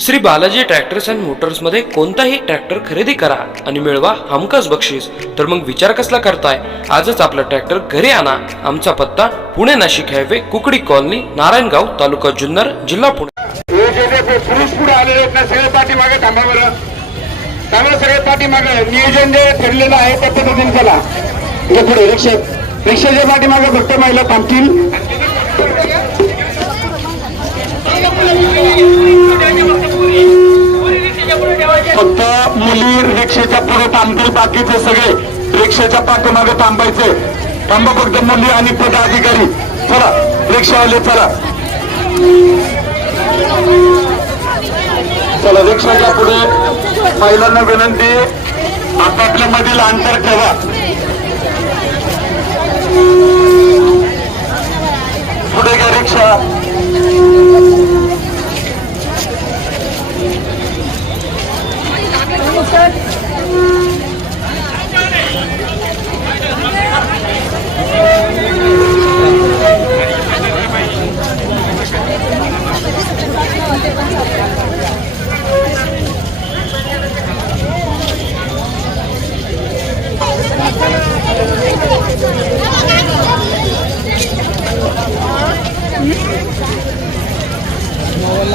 Shri Balaji tractors and मोटर्समध्ये कोणताही tractor खरेदी करा आणि मिळवा हमखास बक्षीस. तर मग विचार कसला करताय? आजच आपला ट्रॅक्टर घरी आणा. आमचा पत्ता पुणे नाशिक हायवे कुकडी कॉलनी नारायणगाव तालुका जुन्नर जिल्हा पुणे. पुरुष पुढे आलेले आहेत ना सगळे पाठीमागे थांबा बरं. थांबा सगळे पाठीमागे. नियोजन जे ठरलेलं आहे त्या पद्धतीने चला. पुढे रिक्षा रिक्षाच्या पाठीमागे फक्त महिला थांबतील फक्त मुली रिक्षेच्या पुढे थांबतील बाकीचे सगळे रिक्षाच्या पाठीमागे थांबायचे. थांबा फक्त मुली आणि पदाधिकारी. चला रिक्षावाले चला. चला रिक्षाच्या पुढे महिलांना विनंती आपापल्या मधील अंतर ठेवा.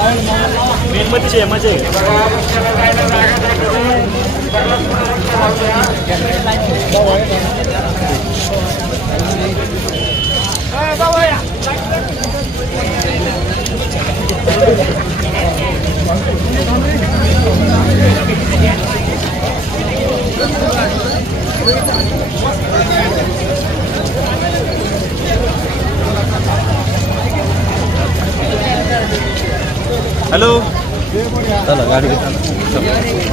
મીણબત્તી છે એમાં છે Thank you. हॅलो चला गाडी चला